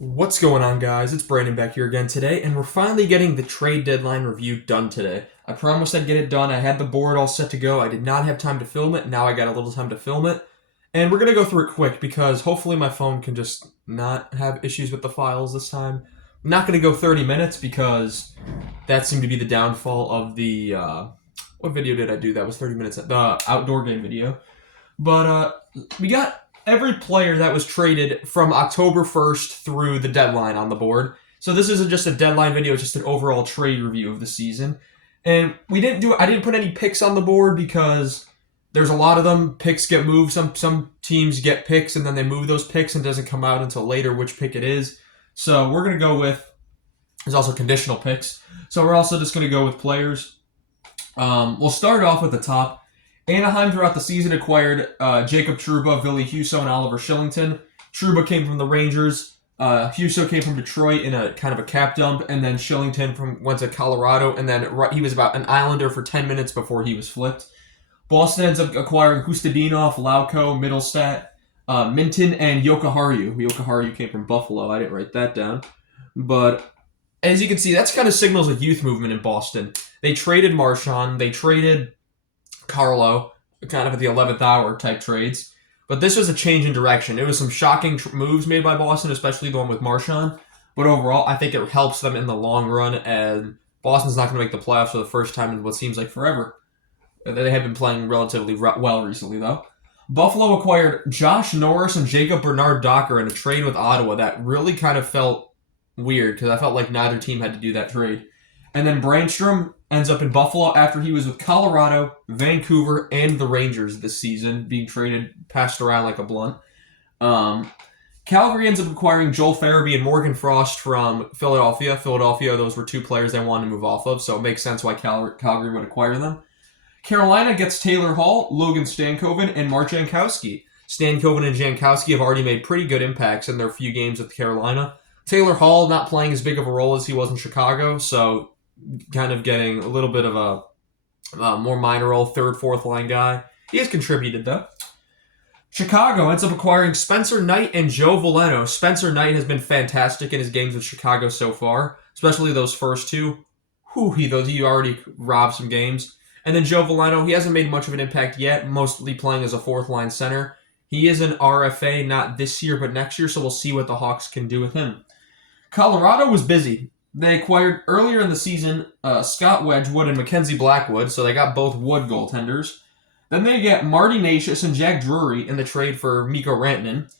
What's going on, guys? It's Brandon back here again today, and we're finally getting the trade deadline review done today. I promised I'd get it done. I had the board all set to go. I did not have time to film it. Now I got a little time to film it. And we're going to go through it quick because hopefully my phone can just not have issues with the files this time. I'm not going to go 30 minutes because that seemed to be the downfall of the... what video did I do that was 30 minutes? The outdoor game video. But we got every player that was traded from October 1st through the deadline on the board. So this isn't just a deadline video, it's just an overall trade review of the season. And I didn't put any picks on the board because there's a lot of them. Picks get moved. Some teams get picks and then they move those picks and it doesn't come out until later which pick it is. So we're going to go with, there's also conditional picks. So we're also just going to go with players. We'll start off with the top. Anaheim throughout the season acquired Jacob Trouba, Ville Husso, and Oliver Shillington. Trouba came from the Rangers. Husso came from Detroit in a kind of a cap dump, and then Shillington went to Colorado, and then he was about an Islander for 10 minutes before he was flipped. Boston ends up acquiring Hustadinov, Lauko, Middlestat, Minton, and Yokoharu. Yokoharu came from Buffalo. I didn't write that down. But as you can see, that's kind of signals a youth movement in Boston. They traded Marchand. They traded Carlo, kind of at the 11th hour type trades. But this was a change in direction. It was some shocking moves made by Boston, especially the one with Marchand. But overall, I think it helps them in the long run, and Boston's not going to make the playoffs for the first time in what seems like forever. They have been playing relatively well recently, though. Buffalo acquired Josh Norris and Jacob Bernard Docker in a trade with Ottawa that really kind of felt weird, because I felt like neither team had to do that trade. And then Brandstrom ends up in Buffalo after he was with Colorado, Vancouver, and the Rangers this season, being traded, passed around like a blunt. Calgary ends up acquiring Joel Farabee and Morgan Frost from Philadelphia. Those were two players they wanted to move off of, so it makes sense why Calgary would acquire them. Carolina gets Taylor Hall, Logan Stankoven, and Mark Jankowski. Stankoven and Jankowski have already made pretty good impacts in their few games with Carolina. Taylor Hall not playing as big of a role as he was in Chicago, so kind of getting a little bit of a more minor role, third, fourth line guy. He has contributed, though. Chicago ends up acquiring Spencer Knight and Joe Veleno. Spencer Knight has been fantastic in his games with Chicago so far, especially those first two. He already robbed some games. And then Joe Veleno, he hasn't made much of an impact yet, mostly playing as a fourth line center. He is an RFA, not this year, but next year, so we'll see what the Hawks can do with him. Colorado was busy. They acquired earlier in the season Scott Wedgwood and Mackenzie Blackwood, so they got both Wood goaltenders. Then they get Marty Nashis and Jack Drury in the trade for Mikko Rantanen.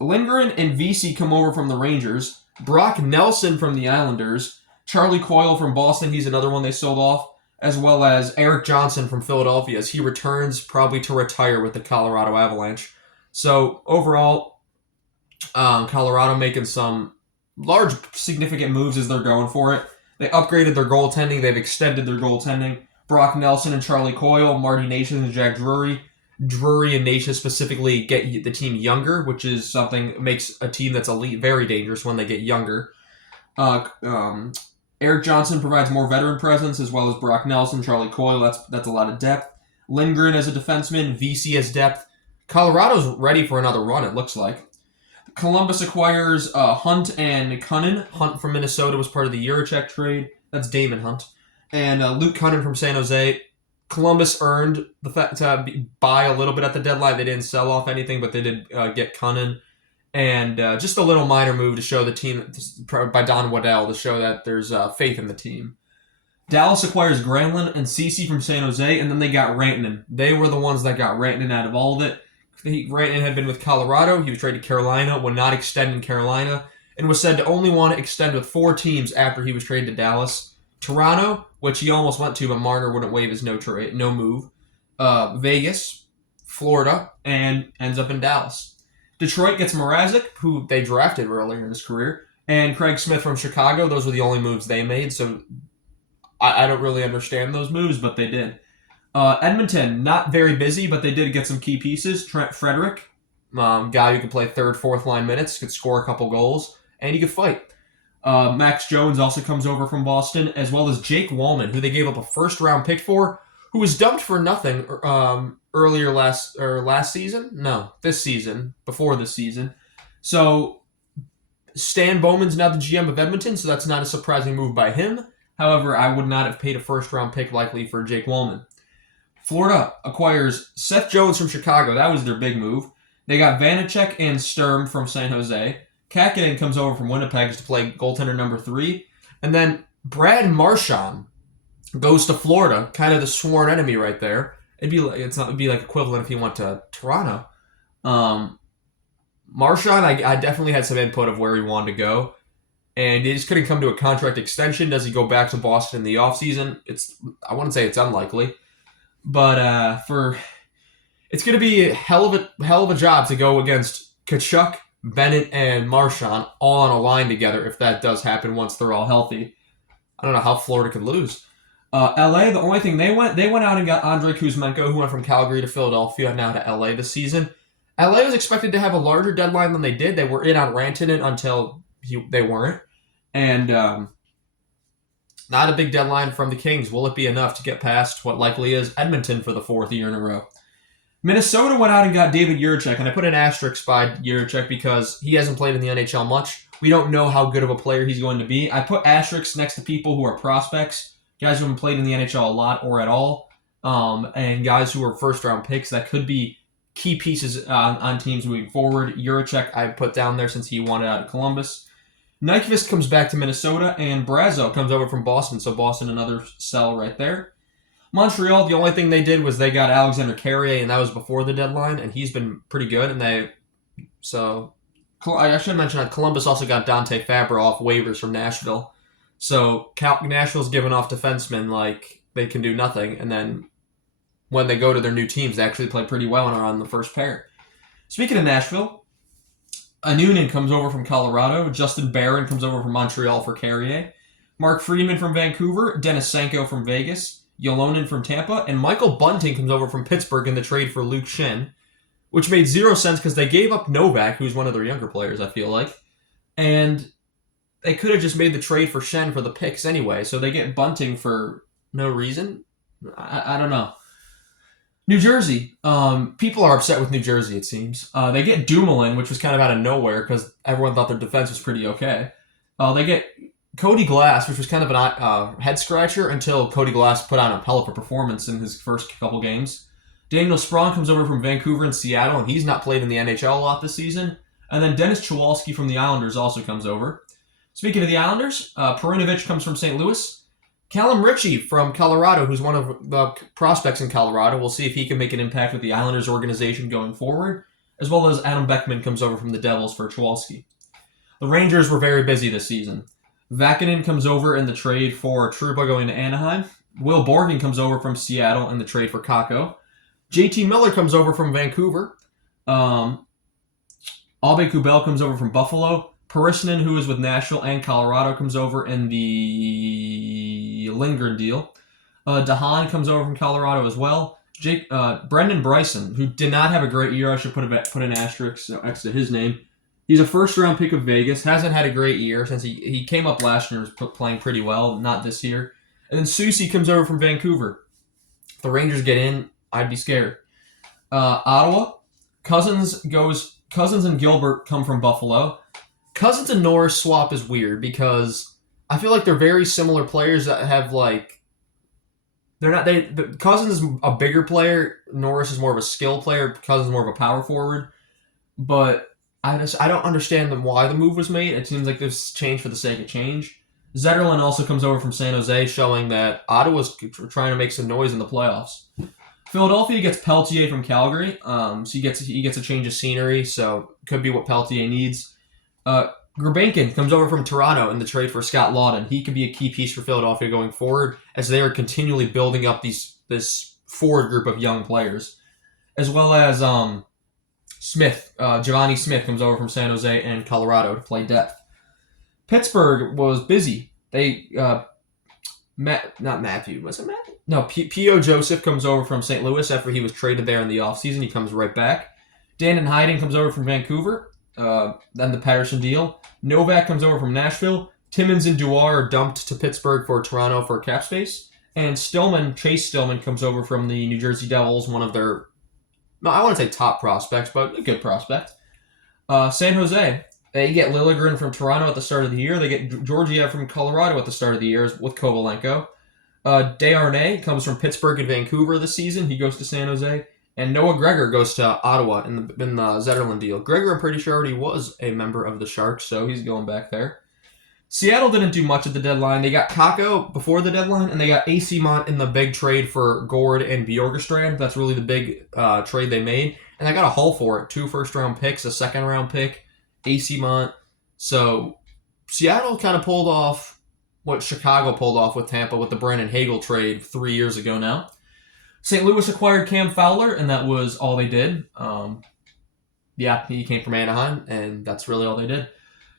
Lindgren and Vesey come over from the Rangers. Brock Nelson from the Islanders. Charlie Coyle from Boston, he's another one they sold off. As well as Eric Johnson from Philadelphia, as he returns probably to retire with the Colorado Avalanche. So overall, Colorado making some large, significant moves as they're going for it. They upgraded their goaltending. They've extended their goaltending. Brock Nelson and Charlie Coyle, Marty Nashis and Jack Drury. Drury and Nashis specifically get the team younger, which is something makes a team that's elite very dangerous when they get younger. Eric Johnson provides more veteran presence, as well as Brock Nelson, Charlie Coyle. That's a lot of depth. Lindgren as a defenseman, VC as depth. Colorado's ready for another run, it looks like. Columbus acquires Hunt and Cunnin. Hunt from Minnesota was part of the Jiricek trade. That's Damon Hunt. And Luke Cunnin from San Jose. Columbus earned the fact to buy a little bit at the deadline. They didn't sell off anything, but they did get Cunnin. And just a little minor move to show the team, by Don Waddell, to show that there's faith in the team. Dallas acquires Granlund and Ceci from San Jose, and then they got Rantanen. They were the ones that got Rantanen out of all of it. Rantanen had been with Colorado. He was traded to Carolina, would not extend in Carolina, and was said to only want to extend with 4 teams after he was traded to Dallas. Toronto, which he almost went to, but Marner wouldn't waive his no move. Vegas, Florida, and ends up in Dallas. Detroit gets Mrazek, who they drafted earlier in his career, and Craig Smith from Chicago. Those were the only moves they made, so I don't really understand those moves, but they did. Edmonton, not very busy, but they did get some key pieces. Trent Frederick, guy who could play third, fourth line minutes, could score a couple goals, and he could fight. Max Jones also comes over from Boston, as well as Jake Wallman, who they gave up a first-round pick for, who was dumped for nothing earlier last season. No, this season, before this season. So Stan Bowman's now the GM of Edmonton, so that's not a surprising move by him. However, I would not have paid a first-round pick likely for Jake Wallman. Florida acquires Seth Jones from Chicago. That was their big move. They got Vanacek and Sturm from San Jose. Kakinen comes over from Winnipeg to play goaltender number 3. And then Brad Marchand goes to Florida, kind of the sworn enemy right there. It'd be like equivalent if he went to Toronto. Marchand, I definitely had some input of where he wanted to go. And he just couldn't come to a contract extension. Does he go back to Boston in the offseason? I wouldn't say it's unlikely. But it's going to be a hell of a job to go against Tkachuk, Bennett, and Marchand all on a line together if that does happen once they're all healthy. I don't know how Florida could lose. LA, the only thing they went out and got Andrei Kuzmenko, who went from Calgary to Philadelphia, now to LA this season. LA was expected to have a larger deadline than they did. They were in on Rantanen until they weren't. And not a big deadline from the Kings. Will it be enough to get past what likely is Edmonton for the 4th year in a row? Minnesota went out and got David Jiricek, and I put an asterisk by Jiricek because he hasn't played in the NHL much. We don't know how good of a player he's going to be. I put asterisks next to people who are prospects, guys who haven't played in the NHL a lot or at all, and guys who are first-round picks that could be key pieces on teams moving forward. Jiricek I put down there since he wanted out of Columbus. Nyquist comes back to Minnesota, and Brazeau comes over from Boston, so Boston another sell right there. Montreal, the only thing they did was they got Alexander Carrier, and that was before the deadline, and he's been pretty good. And I should mention that Columbus also got Dante Fabra off waivers from Nashville. So Nashville's giving off defensemen like they can do nothing, and then when they go to their new teams, they actually play pretty well and are on the first pair. Speaking of Nashville, Anunin comes over from Colorado. Justin Barron comes over from Montreal for Carrier. Mark Friedman from Vancouver. Denisenko from Vegas. Yolonen from Tampa. And Michael Bunting comes over from Pittsburgh in the trade for Luke Schenn, which made zero sense because they gave up Novak, who's one of their younger players, I feel like. And they could have just made the trade for Schenn for the picks anyway, so they get Bunting for no reason. I don't know. New Jersey. People are upset with New Jersey, it seems. They get Dumoulin, which was kind of out of nowhere because everyone thought their defense was pretty okay. They get Cody Glass, which was kind of an head-scratcher until Cody Glass put on a hell of a performance in his first couple games. Daniel Sprong comes over from Vancouver and Seattle, and he's not played in the NHL a lot this season. And then Dennis Chowalski from the Islanders also comes over. Speaking of the Islanders, Perinovich comes from St. Louis. Callum Ritchie from Colorado, who's one of the prospects in Colorado. We'll see if he can make an impact with the Islanders organization going forward, as well as Adam Beckman comes over from the Devils for Chowalski. The Rangers were very busy this season. Vakinen comes over in the trade for Trouba going to Anaheim. Will Borgen comes over from Seattle in the trade for Kakko. JT Miller comes over from Vancouver. Abe Kubel comes over from Buffalo. Parisinen, who is with Nashville and Colorado, comes over in the Lindgren deal. DeHaan comes over from Colorado as well. Brendan Bryson, who did not have a great year. I should put an asterisk next to his name. He's a first-round pick of Vegas. Hasn't had a great year since he came up last year and was playing pretty well. Not this year. And then Soucy comes over from Vancouver. If the Rangers get in, I'd be scared. Ottawa, Cousins and Gilbert come from Buffalo. Cousins and Norris swap is weird because I feel like they're very similar players that have Cousins is a bigger player, Norris is more of a skill player, Cousins is more of a power forward. But I don't understand why the move was made. It seems like this change for the sake of change. Zetterlund also comes over from San Jose, showing that Ottawa's trying to make some noise in the playoffs. Philadelphia gets Peltier from Calgary, so he gets a change of scenery, so could be what Peltier needs. Gurbankin comes over from Toronto in the trade for Scott Lawton. He could be a key piece for Philadelphia going forward as they are continually building up this forward group of young players. As well as Giovanni Smith comes over from San Jose and Colorado to play depth. Pittsburgh was busy. They P.O. Joseph comes over from St. Louis after he was traded there in the offseason. He comes right back. Dannon Heiden comes over from Vancouver. Then the Patterson deal. Novak comes over from Nashville. Timmins and Duar are dumped to Pittsburgh for Toronto for cap space. And Chase Stillman comes over from the New Jersey Devils, one of their, I want to say top prospects, but a good prospect. San Jose. They get Liljegren from Toronto at the start of the year. They get Georgiev from Colorado at the start of the year with Kovalenko. Desharnais comes from Pittsburgh and Vancouver this season. He goes to San Jose. And Noah Gregor goes to Ottawa in the Zetterlund deal. Gregor, I'm pretty sure, already was a member of the Sharks, so he's going back there. Seattle didn't do much at the deadline. They got Kakko before the deadline, and they got AC Mont in the big trade for Gord and Bjorkstrand. That's really the big trade they made. And they got a haul for it. 2 first-round picks, a second-round pick, AC Mont. So Seattle kind of pulled off what Chicago pulled off with Tampa with the Brandon Hagel trade 3 years ago now. St. Louis acquired Cam Fowler, and that was all they did. He came from Anaheim, and that's really all they did.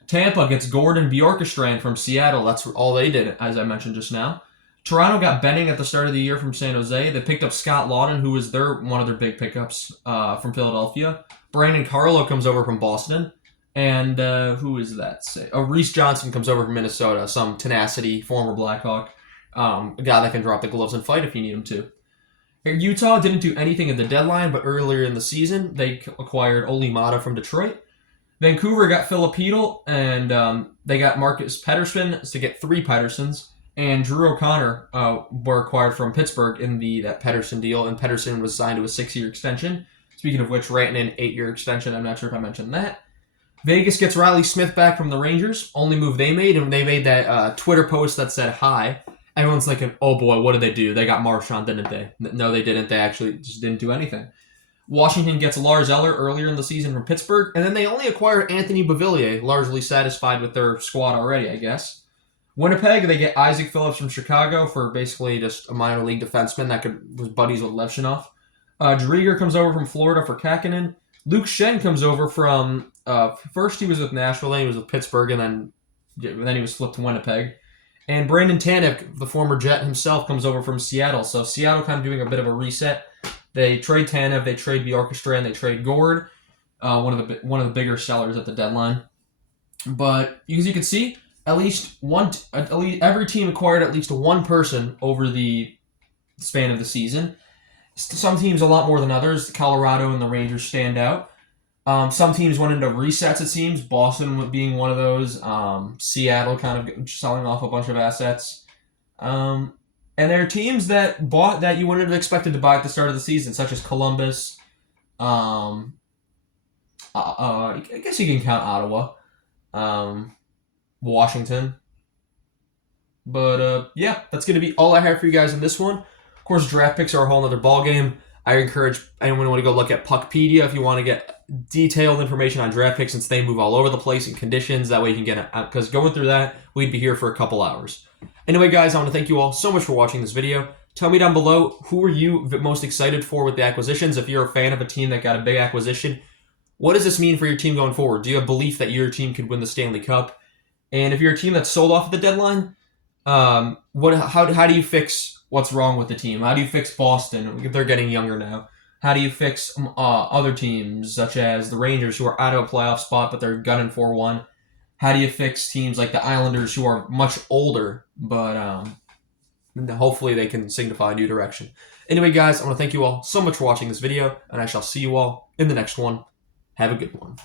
Tampa gets Gordon Bjorkstrand from Seattle. That's all they did, as I mentioned just now. Toronto got Benning at the start of the year from San Jose. They picked up Scott Laughton, who was one of their big pickups from Philadelphia. Brandon Carlo comes over from Boston. And who is that? Reese Johnson comes over from Minnesota, some tenacity, former Blackhawk. A guy that can drop the gloves and fight if you need him to. Utah didn't do anything at the deadline, but earlier in the season, they acquired Oli Mata from Detroit. Vancouver got Filipino, and they got Marcus Pettersson to get 3 Petterssons. And Drew O'Connor were acquired from Pittsburgh in that Pettersson deal, and Pettersson was signed to a 6-year extension. Speaking of which, Rantanen, 8-year extension. I'm not sure if I mentioned that. Vegas gets Riley Smith back from the Rangers. Only move they made, and they made that Twitter post that said hi. Everyone's like, oh boy, what did they do? They got Marchand, didn't they? No, they didn't. They actually just didn't do anything. Washington gets Lars Eller earlier in the season from Pittsburgh, and then they only acquired Anthony Beauvillier, largely satisfied with their squad already, I guess. Winnipeg, they get Isaac Phillips from Chicago for basically just a minor league defenseman that was buddies with Levshunov. Driedger comes over from Florida for Kakkonen. Luke Schenn comes over from, first he was with Nashville, then he was with Pittsburgh, and then he was flipped to Winnipeg. And Brandon Tanev, the former Jet himself, comes over from Seattle. So Seattle kind of doing a bit of a reset. They trade Tanev, they trade Bjorkstrand, they trade Gord, one of the bigger sellers at the deadline. But as you can see, every team acquired at least one person over the span of the season. Some teams a lot more than others. Colorado and the Rangers stand out. Some teams went into resets, it seems. Boston being one of those. Seattle kind of selling off a bunch of assets. And there are teams that bought that you wouldn't have expected to buy at the start of the season, such as Columbus. I guess you can count Ottawa. Washington. But, that's going to be all I have for you guys in this one. Of course, draft picks are a whole other ballgame. I encourage anyone who want to go look at Puckpedia if you want to get detailed information on draft picks, since they move all over the place and conditions. That way you can get it out, because going through that, we'd be here for a couple hours. Anyway, guys, I want to thank you all so much for watching this video. Tell me down below, who are you most excited for with the acquisitions? If you're a fan of a team that got a big acquisition, what does this mean for your team going forward? Do you have belief that your team could win the Stanley Cup? And if you're a team that's sold off at the deadline, how do you fix what's wrong with the team? How do you fix Boston? They're getting younger now. How do you fix other teams, such as the Rangers, who are out of a playoff spot, but they're gunning for one? How do you fix teams like the Islanders, who are much older, but hopefully they can signify a new direction? Anyway, guys, I want to thank you all so much for watching this video, and I shall see you all in the next one. Have a good one.